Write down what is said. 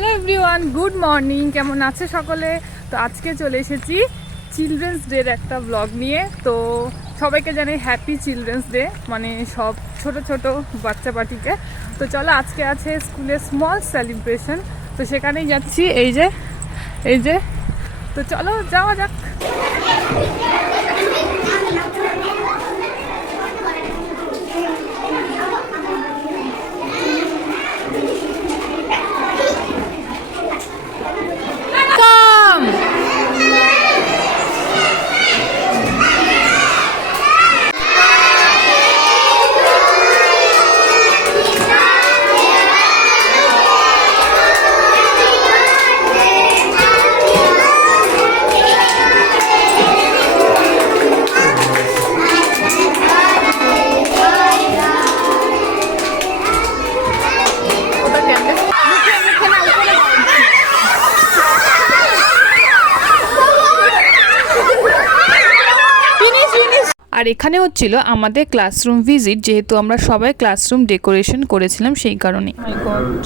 Hello everyone, good morning. কেমন আছে সকলে? তো আজকে চলে এসেছি চিলড্রেন্স ডের একটা ব্লগ নিয়ে। তো সবাইকে জানাই হ্যাপি চিলড্রেন্স ডে, মানে সব ছোট ছোট বাচ্চা পার্টিকে। তো চলো, আজকে আছে স্কুলে স্মল সেলিব্রেশন, তো সেখানেই যাচ্ছি। এই যে তো চলো যাওয়া যাক। আর এখানে হচ্ছিল আমাদের ক্লাসরুম ভিজিট, যেহেতু আমরা সবাই ক্লাসরুম ডেকোরেশন করেছিলাম সেই কারণে। মাই গড।